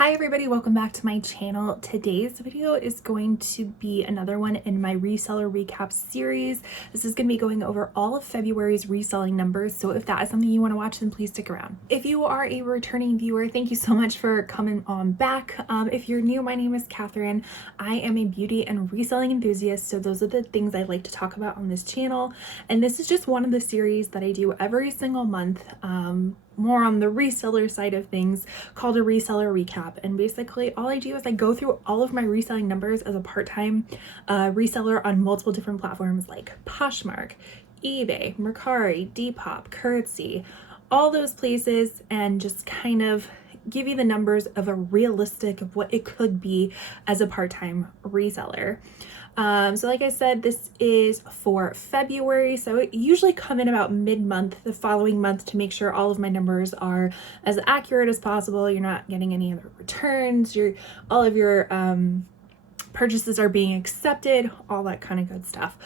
Hi everybody, welcome back to my channel. Today's video is going to be another one in my reseller recap series. This is going to be going over all of February's reselling numbers, so if that is something you want to watch, then please stick around. If you are a returning viewer, thank you so much for coming on back. If you're new, my name is Catherine. I am a beauty and reselling enthusiast, so those are the things I like to talk about on this channel, and this is just one of the series that I do every single month. More on the reseller side of things, called a reseller recap. And basically all I do is I go through all of my reselling numbers as a part-time reseller on multiple different platforms like Poshmark, eBay, Mercari, Depop, Curtsy, all those places, and just kind of give you the numbers of a realistic of what it could be as a part-time reseller. So like I said, this is for February, so it usually come in about mid-month, the following month, to make sure all of my numbers are as accurate as possible. You're not getting any other returns, all of your purchases are being accepted, all that kind of good stuff.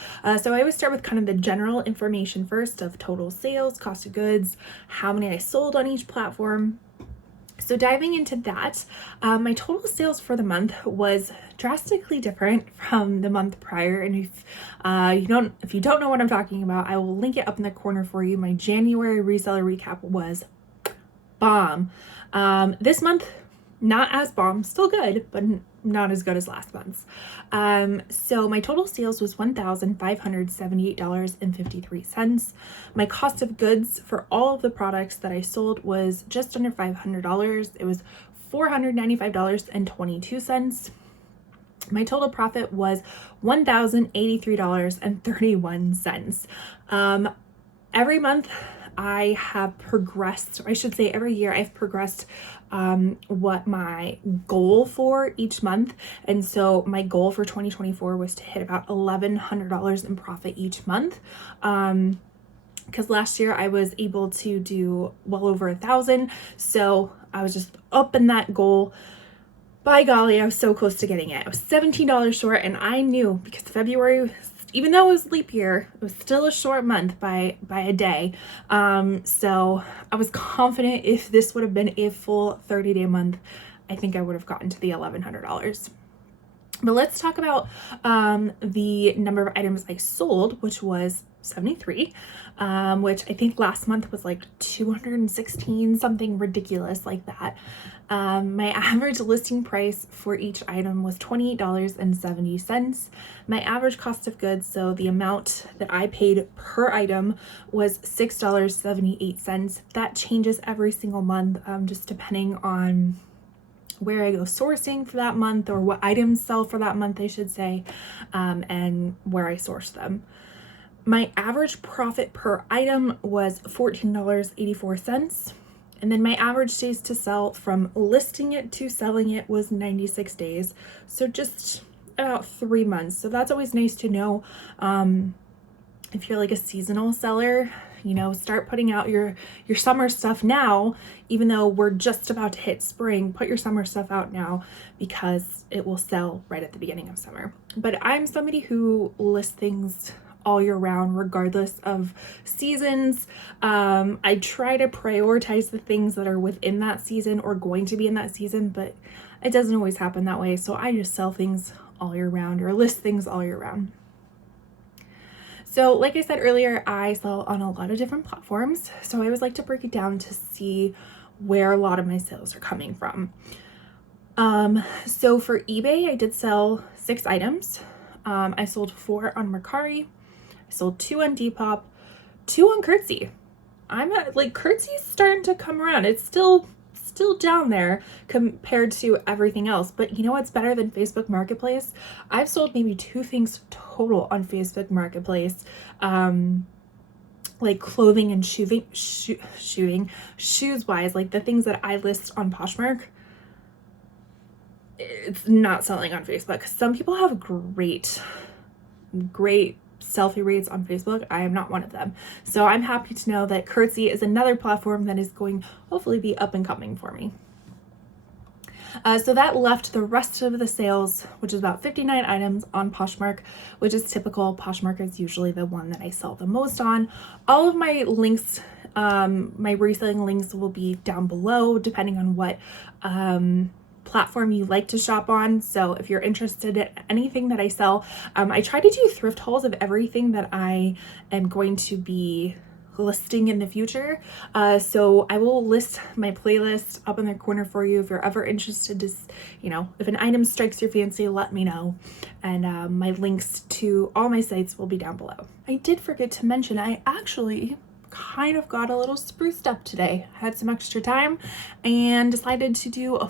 So I always start with kind of the general information first of total sales, cost of goods, how many I sold on each platform. So diving into that, my total sales for the month was drastically different from the month prior. And if you don't know what I'm talking about, I will link it up in the corner for you. My January reseller recap was bomb. This month, not as bomb, still good, but not as good as last month's. So my total sales was $1,578.53. My cost of goods for all of the products that I sold was just under $500. It was $495.22. My total profit was $1,083.31. Every month I have progressed, or I should say every year I've progressed what my goal for each month. And so my goal for 2024 was to hit about $1,100 in profit each month. Because last year I was able to do well over 1,000. So I was just up in that goal. By golly, I was so close to getting it. I was $17 short, and I knew, because February, even though it was leap year, it was still a short month by a day. So I was confident if this would have been a full 30-day month, I think I would have gotten to the $1,100. But let's talk about the number of items I sold, which was 73, which I think last month was like 216, something ridiculous like that. My average listing price for each item was $28.70. My average cost of goods, so the amount that I paid per item, was $6.78. That changes every single month, just depending on where I go sourcing for that month, or what items sell for that month, I should say, and where I source them. My average profit per item was $14.84. And then my average days to sell from listing it to selling it was 96 days. So just about 3 months. So that's always nice to know. If you're like a seasonal seller, start putting out your summer stuff now, even though we're just about to hit spring. Put your summer stuff out now because it will sell right at the beginning of summer. But I'm somebody who lists things all year round, regardless of seasons. I try to prioritize the things that are within that season or going to be in that season, but it doesn't always happen that way. So I just sell things all year round, or list things all year round. So like I said earlier, I sell on a lot of different platforms. So I always like to break it down to see where a lot of my sales are coming from. So for eBay, I did sell 6 items. I sold 4 on Mercari. I sold 2 on Depop, 2 on Curtsy. Curtsy's starting to come around. It's still down there compared to everything else, but you know what's better than Facebook Marketplace? I've sold maybe 2 things total on Facebook Marketplace, like clothing and shoes wise, like the things that I list on Poshmark. It's not selling on Facebook. Some people have great selfie rates on Facebook. I am not one of them. So I'm happy to know that Curtsy is another platform that is going hopefully be up and coming for me. So that left the rest of the sales, which is about 59 items, on Poshmark, which is typical. Poshmark is usually the one that I sell the most on. All of my links, my reselling links, will be down below depending on what platform you like to shop on. So if you're interested in anything that I sell, I try to do thrift hauls of everything that I am going to be listing in the future. So I will list my playlist up in the corner for you if you're ever interested to, if an item strikes your fancy, let me know. And my links to all my sites will be down below. I did forget to mention, I actually kind of got a little spruced up today. I had some extra time and decided to do a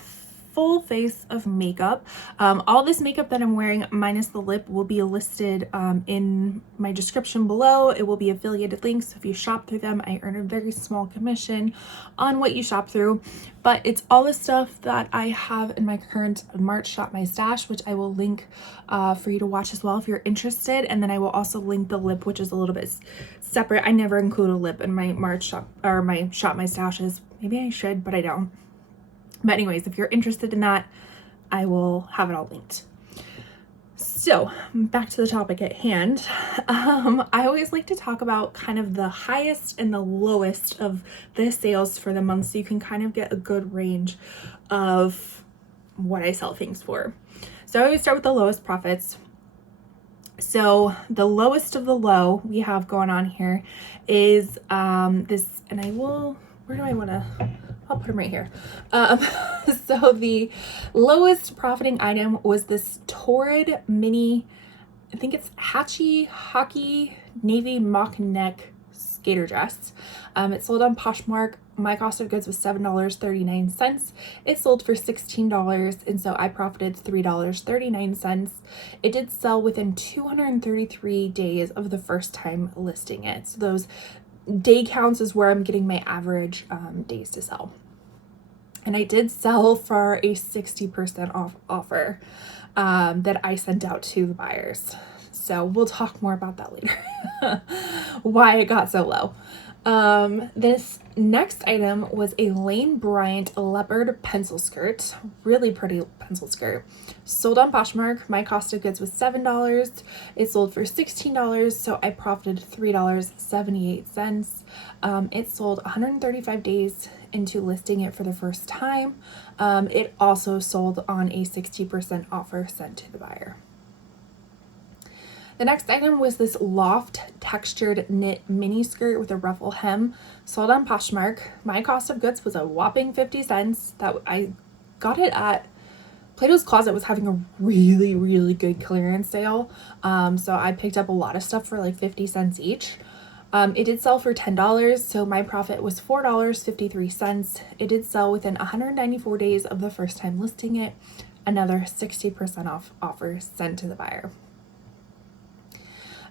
full face of makeup. All this makeup that I'm wearing minus the lip will be listed in my description below. It will be affiliated links, so if you shop through them, I earn a very small commission on what you shop through. But it's all the stuff that I have in my current March Shop My Stash, which I will link for you to watch as well if you're interested. And then I will also link the lip, which is a little bit separate. I never include a lip in my March Shop or my Shop My Stashes. Maybe I should, but I don't. But anyways, if you're interested in that, I will have it all linked. So back to the topic at hand. I always like to talk about kind of the highest and the lowest of the sales for the month, so you can kind of get a good range of what I sell things for. So I always start with the lowest profits. So the lowest of the low we have going on here is this, and where do I want to, I'll put them right here. So the lowest profiting item was this Torrid mini, I think it's hockey navy mock neck skater dress. It sold on Poshmark. My cost of goods was $7.39. It sold for $16, and so I profited $3.39. It did sell within 233 days of the first time listing it. So those day counts is where I'm getting my average days to sell. And I did sell for a 60% off offer that I sent out to the buyers. So we'll talk more about that later, why it got so low. This next item was a Lane Bryant leopard pencil skirt, really pretty pencil skirt. Sold on Poshmark. My cost of goods was $7. It sold for $16, so I profited $3.78. It sold 135 days into listing it for the first time. It also sold on a 60% offer sent to the buyer. The next item was this loft textured knit mini skirt with a ruffle hem, sold on Poshmark. My cost of goods was a whopping 50 cents. That I got it at Plato's Closet was having a really, really good clearance sale. So I picked up a lot of stuff for like 50 cents each. It did sell for $10, so my profit was $4.53. It did sell within 194 days of the first time listing it. Another 60% off offer sent to the buyer.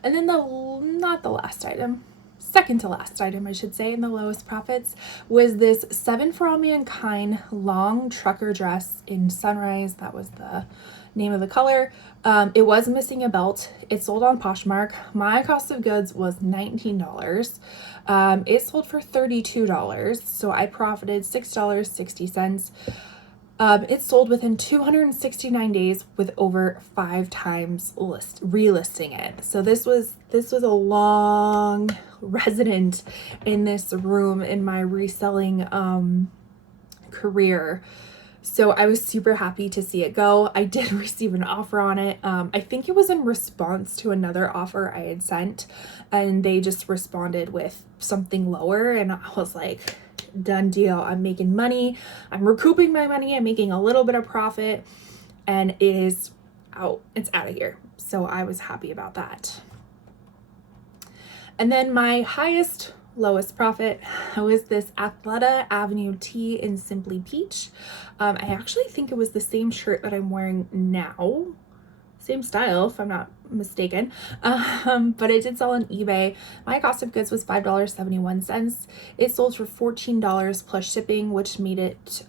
And then not the last item, second to last item, I should say, in the lowest profits was this 7 for All Mankind long trucker dress in Sunrise. That was the name of the color. It was missing a belt. It sold on Poshmark. My cost of goods was $19. It sold for $32, so I profited $6.60. It sold within 269 days with over 5 times relisting it. So this was a long resident in this room in my reselling career. So I was super happy to see it go. I did receive an offer on it. I think it was in response to another offer I had sent, and they just responded with something lower, and I was like, done deal. I'm making money. I'm recouping my money. I'm making a little bit of profit, and it is out. It's out of here. So I was happy about that. And then my lowest profit was this Athleta Avenue tee in Simply Peach. I actually think it was the same shirt that I'm wearing now. Same style, if I'm not mistaken. But it did sell on eBay. My cost of goods was $5.71. It sold for $14 plus shipping, which made it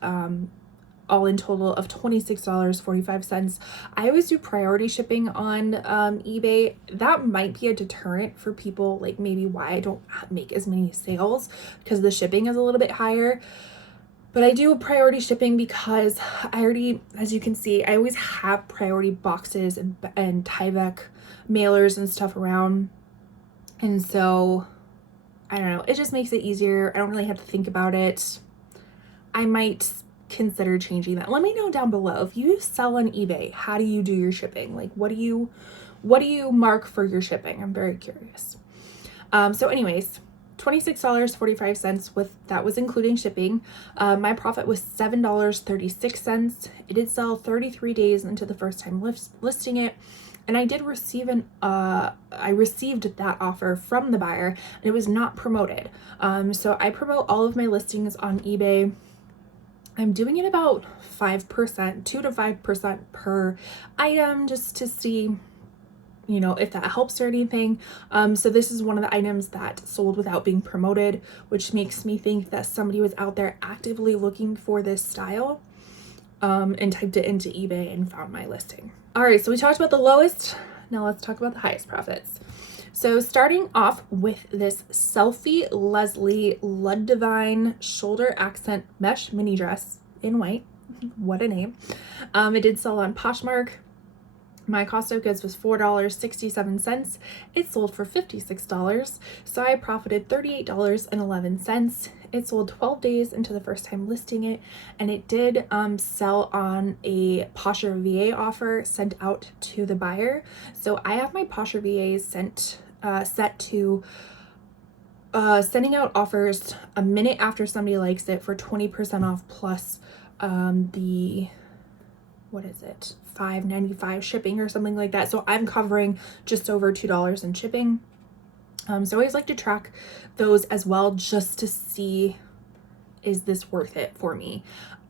all in total of $26.45. I always do priority shipping on eBay. That might be a deterrent for people, like maybe why I don't make as many sales, because the shipping is a little bit higher. But I do priority shipping because I already, as you can see, I always have priority boxes and Tyvek mailers and stuff around. And so, I don't know, it just makes it easier. I don't really have to think about it. I might consider changing that. Let me know down below. If you sell on eBay, how do you do your shipping? Like, what do you mark for your shipping? I'm very curious. So anyways, $26.45 that was including shipping. My profit was $7.36. It did sell 33 days into the first time listing it. And I did receive I received that offer from the buyer, and it was not promoted. So I promote all of my listings on eBay. I'm doing it about 5%, 2 to 5% per item, just to see, you know, if that helps or anything. So this is one of the items that sold without being promoted, which makes me think that somebody was out there actively looking for this style, and typed it into eBay and found my listing. All right, so we talked about the lowest. Now let's talk about the highest profits. So starting off with this Selfie Leslie Ludivine shoulder accent mesh mini dress in white. What a name. It did sell on Poshmark. My cost of goods was $4.67. It sold for $56, so I profited $38.11. It sold 12 days into the first time listing it, and it did sell on a Posher VA offer sent out to the buyer. So I have my Posher VAs set to sending out offers a minute after somebody likes it for 20% off plus the, what is it, $5.95 shipping or something like that. So I'm covering just over $2 in shipping. So I always like to track those as well, just to see, is this worth it for me?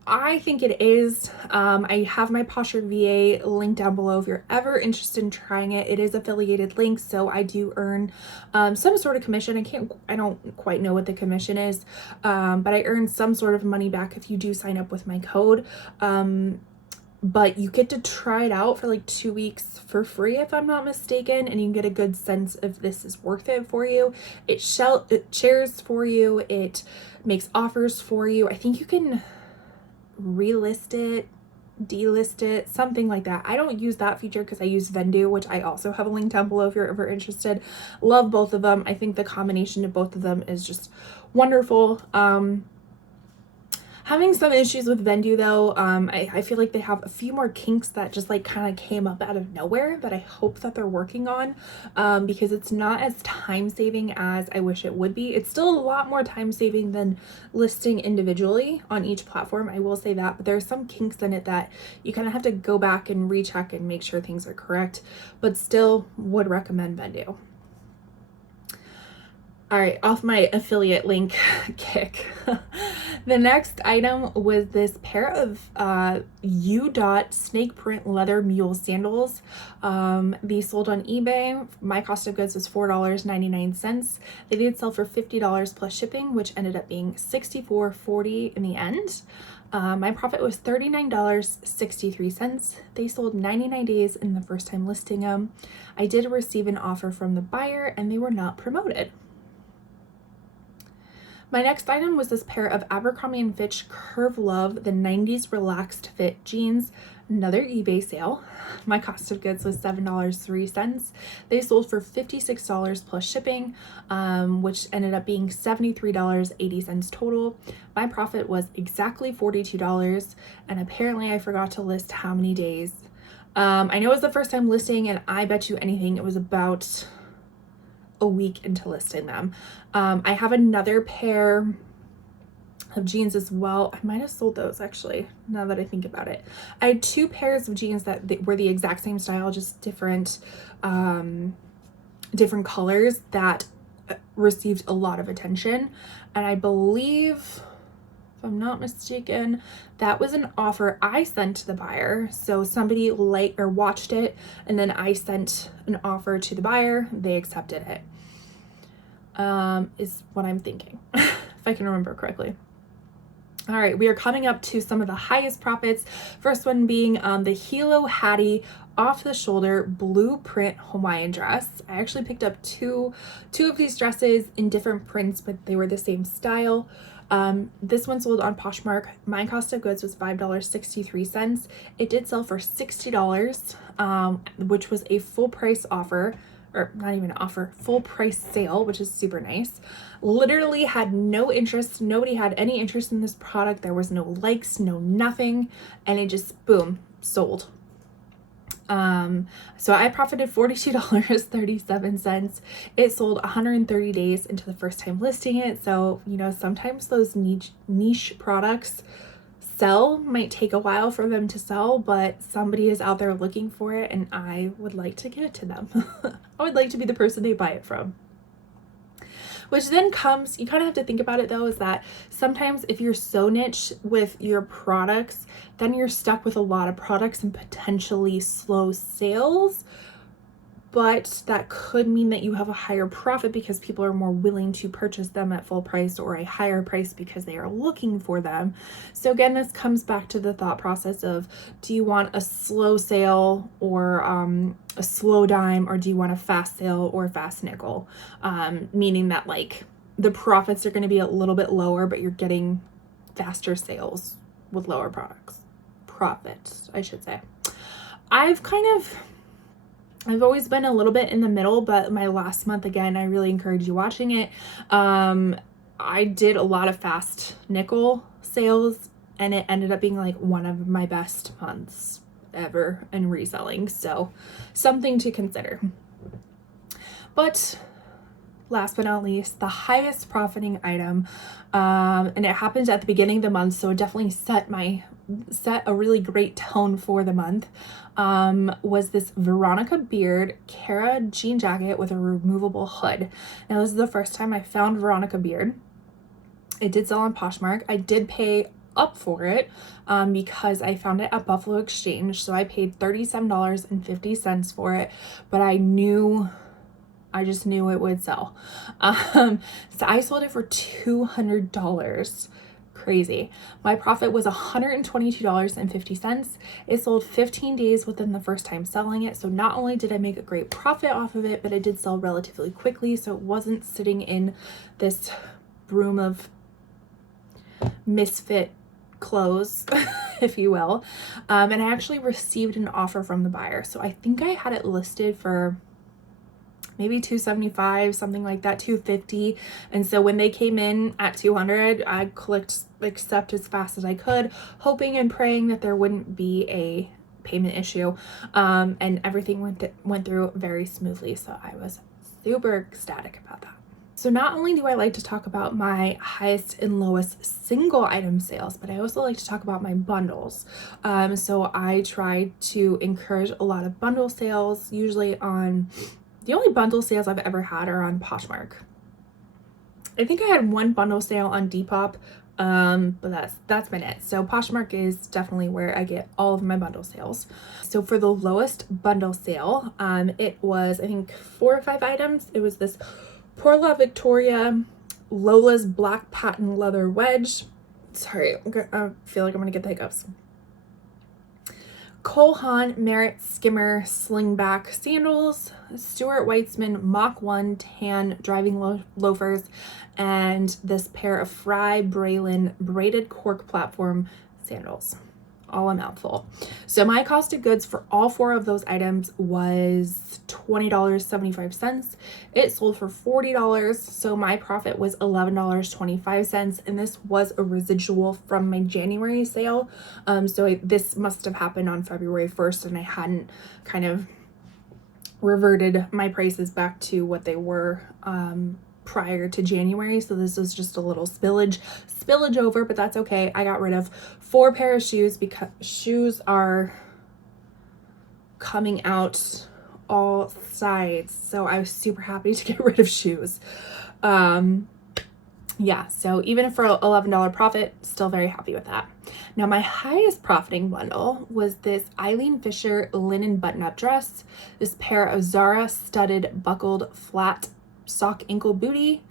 I think it is. I have my Posher VA link down below if you're ever interested in trying it. It is affiliated link, so I do earn some sort of commission. I don't quite know what the commission is, but I earn some sort of money back if you do sign up with my code. But you get to try it out for like 2 weeks for free, if I'm not mistaken, and you can get a good sense if this is worth it for you. It shares for you. It makes offers for you. I think you can relist it, delist it, something like that. I don't use that feature because I use Vendu, which I also have a link down below if you're ever interested. Love both of them. I think the combination of both of them is just wonderful. Having some issues with Vendu though. I feel like they have a few more kinks that just like kind of came up out of nowhere that I hope that they're working on, because it's not as time saving as I wish it would be. It's still a lot more time saving than listing individually on each platform, I will say that, but there's some kinks in it that you kind of have to go back and recheck and make sure things are correct, but still would recommend Vendu. All right, off my affiliate link kick. The next item was this pair of snake print leather mule sandals. These sold on eBay. My cost of goods was $4.99. They did sell for $50 plus shipping, which ended up being $64.40 in the end. My profit was $39.63. They sold 99 days in the first time listing them. I did receive an offer from the buyer, and they were not promoted. My next item was this pair of Abercrombie & Fitch Curve Love, the 90s relaxed fit jeans, another eBay sale. My cost of goods was $7.03. They sold for $56 plus shipping, which ended up being $73.80 total. My profit was exactly $42, and apparently I forgot to list how many days. I know it was the first time listing, and I bet you anything it was about a week into listing them. I have another pair of jeans as well. I might have sold those actually, now that I think about it. I had 2 pairs of jeans that were the exact same style, just different colors that received a lot of attention. And I believe, if I'm not mistaken, that was an offer I sent to the buyer. So somebody watched it, and then I sent an offer to the buyer. They accepted it. Is what I'm thinking, if I can remember correctly. All right, we are coming up to some of the highest profits. First one being the Hilo Hattie off the shoulder blue print Hawaiian dress. I actually picked up two of these dresses in different prints, but they were the same style. This one sold on Poshmark. My cost of goods was $5.63. It did sell for $60, which was a full price offer or not even an offer, full price sale, which is super nice. Literally had no interest. Nobody had any interest in this product. There was no likes, no nothing. And it just, boom, sold. So I profited $42.37. It sold 130 days into the first time listing it. So, you know, sometimes those niche products might take a while for them to sell, but somebody is out there looking for it and I would like to give it to them. I would like to be the person they buy it from. Which then comes, you kind of have to think about it though, is that sometimes if you're so niche with your products, then you're stuck with a lot of products and potentially slow sales. But that could mean that you have a higher profit because people are more willing to purchase them at full price or a higher price because they are looking for them. So again, this comes back to the thought process of, do you want a slow sale or a slow dime, or do you want a fast sale or a fast nickel? Meaning that like the profits are going to be a little bit lower, but you're getting faster sales with lower profits, I should say. I've always been a little bit in the middle, but my last month, again, I really encourage you watching it. I did a lot of fast nickel sales and it ended up being like one of my best months ever in reselling. So something to consider. But last but not least, the highest profiting item, and it happened at the beginning of the month, so it definitely set a really great tone for the month, was this Veronica Beard Cara jean jacket with a removable hood. Now this is the first time I found Veronica Beard. It did sell on Poshmark. I did pay up for it because I found it at Buffalo Exchange, so I paid $37.50 for it, but I just knew it would sell. So I sold it for $200. Crazy. My profit was $122.50. It sold 15 days within the first time selling it. So not only did I make a great profit off of it, but it did sell relatively quickly. So it wasn't sitting in this broom of misfit clothes, if you will. And I actually received an offer from the buyer. So I think I had it listed for maybe $275, something like that, $250. And so when they came in at $200, I clicked accept as fast as I could, hoping and praying that there wouldn't be a payment issue. And everything went through very smoothly. So I was super ecstatic about that. So not only do I like to talk about my highest and lowest single item sales, but I also like to talk about my bundles. So I try to encourage a lot of bundle sales, usually on the only bundle sales I've ever had are on Poshmark. I think I had one bundle sale on Depop, but that's been it. So Poshmark is definitely where I get all of my bundle sales. So for the lowest bundle sale, it was, I think, 4 or 5 items. It was this Pour La Victoria Lola's black patent leather wedge. Sorry, I feel like I'm gonna get the hiccups. Cole Haan Merit Skimmer Slingback Sandals, Stuart Weitzman Mach 1 Tan Driving Loafers, and this pair of Fry Braylon Braided Cork Platform Sandals. All a mouthful. So my cost of goods for all 4 of those items was $20.75. It sold for $40, so my profit was $11.25, and this was a residual from my January sale. So this must have happened on February 1st, and I hadn't kind of reverted my prices back to what they were prior to January. So this is just a little spillage over, but that's okay. I got rid of 4 pair of shoes because shoes are coming out all sides. So I was super happy to get rid of shoes. Yeah, so even for $11 profit, still very happy with that. Now my highest profiting bundle was this Eileen Fisher linen button-up dress, this pair of Zara studded buckled flat sock ankle booty,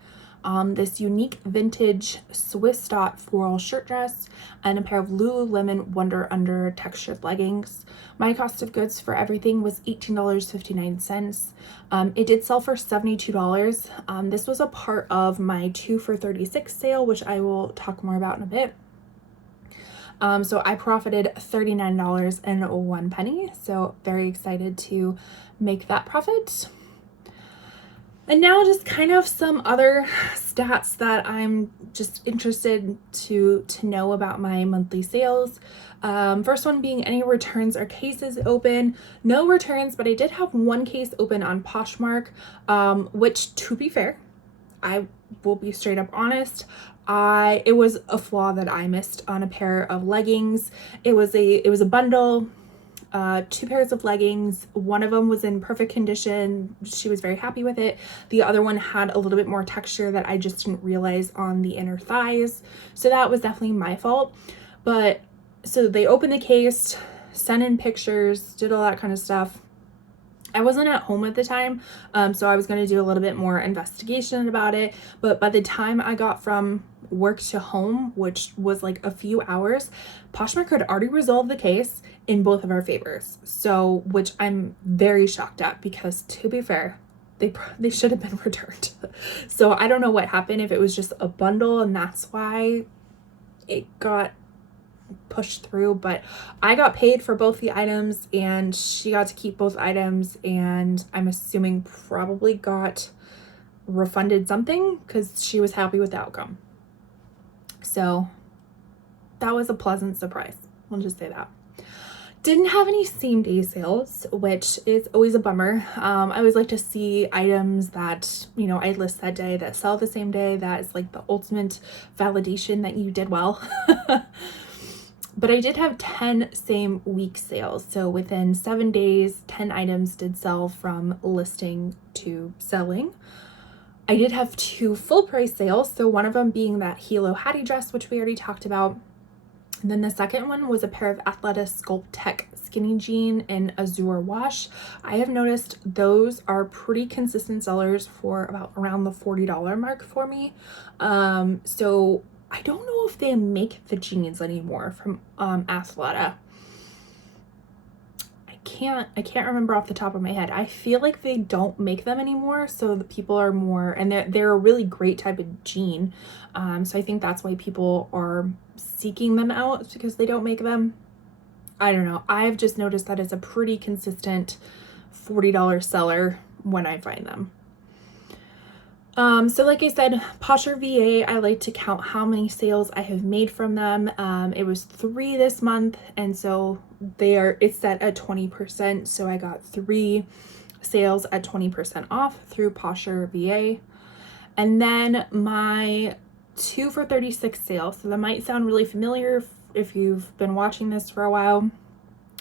this unique vintage Swiss dot floral shirt dress, and a pair of Lululemon Wonder Under textured leggings. My cost of goods for everything was $18.59. It did sell for $72. This was a part of my 2 for $36 sale, which I will talk more about in a bit. So I profited $39.01. So very excited to make that profit. And now just kind of some other stats that I'm just interested to know about my monthly sales. First one being any returns or cases open. No returns, but I did have one case open on Poshmark, which, to be fair, I will be straight up honest, it was a flaw that I missed on a pair of leggings. It was a bundle, 2 pairs of leggings. One of them was in perfect condition. She was very happy with it. The other one had a little bit more texture that I just didn't realize on the inner thighs. So that was definitely my fault. But so they opened the case, sent in pictures, did all that kind of stuff. I wasn't at home at the time, so I was going to do a little bit more investigation about it. But by the time I got from work to home, which was like a few hours, Poshmark had already resolved the case in both of our favors. So, which I'm very shocked at, because to be fair, they should have been returned. So I don't know what happened, if it was just a bundle and that's why it got pushed through, but I got paid for both the items and she got to keep both items, and I'm assuming probably got refunded something because she was happy with the outcome. So that was a pleasant surprise. We'll just say that. Didn't have any same day sales, which is always a bummer. I always like to see items that, you know, I list that day that sell the same day. That is like the ultimate validation that you did well. But I did have 10 same week sales. So within 7 days, 10 items did sell from listing to selling. I did have 2 full price sales. So one of them being that Hilo Hattie dress, which we already talked about. And then the second one was a pair of Athleta Sculpt Tech skinny jean in Azure wash. I have noticed those are pretty consistent sellers for about around the $40 mark for me. So I don't know if they make the jeans anymore from Athleta. I can't remember off the top of my head. I feel like they don't make them anymore, so the people are more, and they're a really great type of jean. So I think that's why people are seeking them out, because they don't make them. I don't know. I've just noticed that it's a pretty consistent $40 seller when I find them. So like I said, Posher VA, I like to count how many sales I have made from them. It was 3 this month, and so it's set at 20%. So I got 3 sales at 20% off through Posher VA. And then my 2 for 36 sale. So that might sound really familiar if you've been watching this for a while,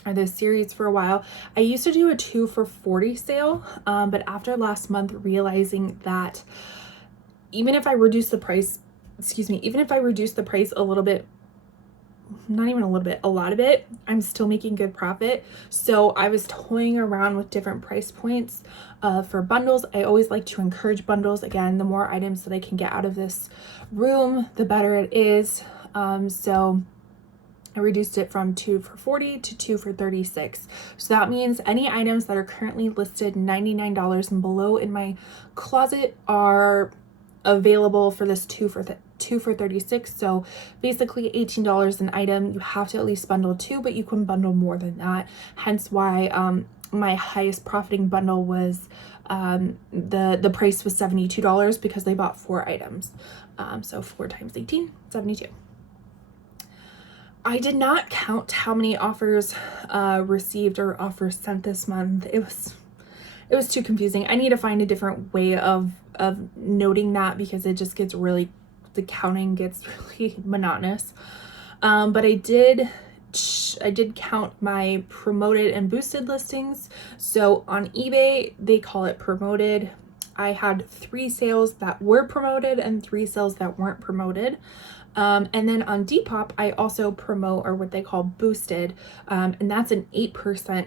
or this series for a while. I used to do a 2 for 40 sale, but after last month, realizing that even if I reduce the price, even if I reduce the price a little bit, not even a little bit, a lot of it, I'm still making good profit. So I was toying around with different price points for bundles. I always like to encourage bundles. Again, the more items that I can get out of this room, the better it is. So I reduced it from 2 for 40 to 2 for 36. So that means any items that are currently listed $99 and below in my closet are available for this 2 for 36. So basically $18 an item. You have to at least bundle 2, but you can bundle more than that. Hence why my highest profiting bundle was the price was $72 because they bought 4 items. So 4 times 18, 72. I did not count how many offers received or offers sent this month. It was too confusing. I need to find a different way of noting that, because it just gets really, the counting gets really monotonous. But I did count my promoted and boosted listings. So on eBay, they call it promoted. I had 3 sales that were promoted and 3 sales that weren't promoted. And then on Depop, I also promote, or what they call boosted, and that's an 8%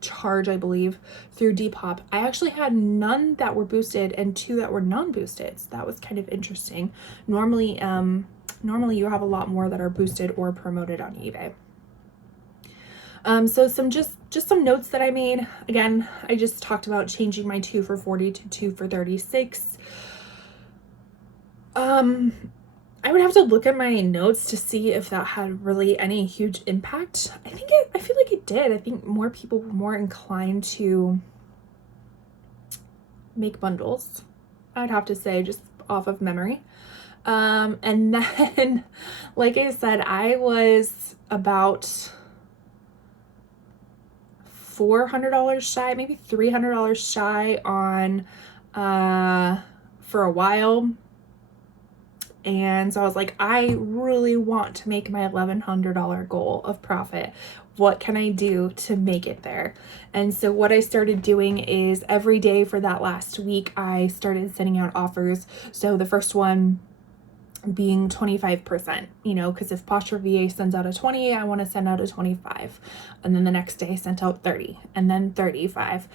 charge, I believe, through Depop. I actually had none that were boosted and 2 that were non-boosted, so that was kind of interesting. Normally you have a lot more that are boosted or promoted on eBay. So just some notes that I made. Again, I just talked about changing my 2 for 40 to 2 for 36. I would have to look at my notes to see if that had really any huge impact. I feel like it did. I think more people were more inclined to make bundles. I'd have to say, just off of memory. And then, like I said, I was about $400 shy, maybe $300 shy on, for a while. And so I was like, I really want to make my $1,100 goal of profit. What can I do to make it there? And so what I started doing is every day for that last week, I started sending out offers. So the first one being 25%, because if Posture VA sends out a 20, I want to send out a 25. And then the next day I sent out 30 and then 35,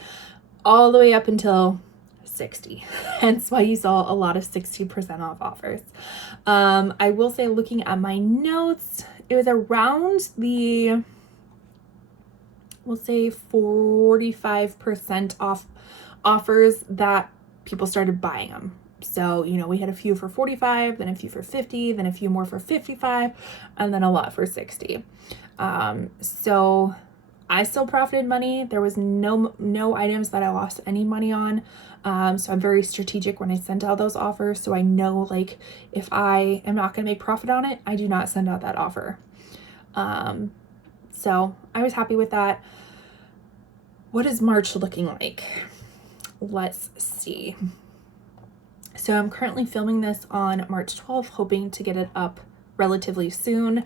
all the way up until 60. Hence why you saw a lot of 60% off offers. I will say, looking at my notes, it was around the, we'll say 45% off offers that people started buying them. So, we had a few for 45, then a few for 50, then a few more for 55, and then a lot for 60. So I still profited money. There was no items that I lost any money on. So I'm very strategic when I send out those offers. So I know, like, if I am not going to make profit on it, I do not send out that offer. So I was happy with that. What is March looking like? Let's see. So I'm currently filming this on March 12th, hoping to get it up relatively soon.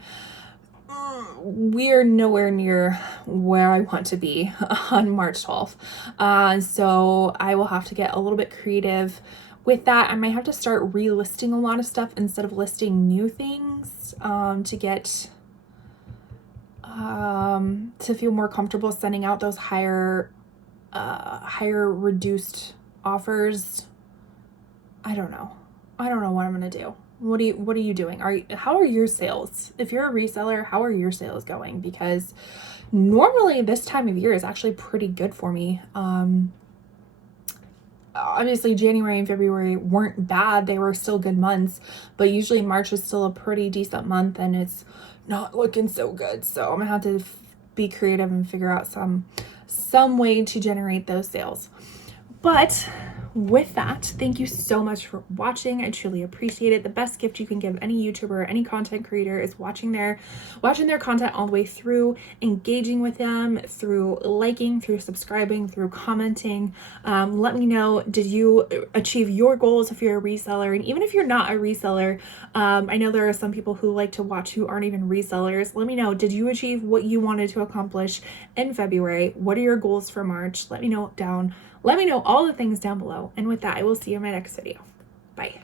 We're nowhere near where I want to be on March 12th. So I will have to get a little bit creative with that. I might have to start relisting a lot of stuff instead of listing new things, to get to feel more comfortable sending out those higher reduced offers. I don't know what I'm gonna do. What are you doing? How are your sales? If you're a reseller, how are your sales going? Because normally this time of year is actually pretty good for me. Obviously January and February weren't bad. They were still good months, but usually March is still a pretty decent month and it's not looking so good. So I'm gonna have to be creative and figure out some way to generate those sales. But with that, thank you so much for watching. I truly appreciate it. The best gift you can give any YouTuber, any content creator is watching their content all the way through, engaging with them, through liking, through subscribing, through commenting. Let me know, did you achieve your goals if you're a reseller? And even if you're not a reseller, I know there are some people who like to watch who aren't even resellers. Let me know, did you achieve what you wanted to accomplish in February? What are your goals for March? Let me know all the things down below. And with that, I will see you in my next video. Bye.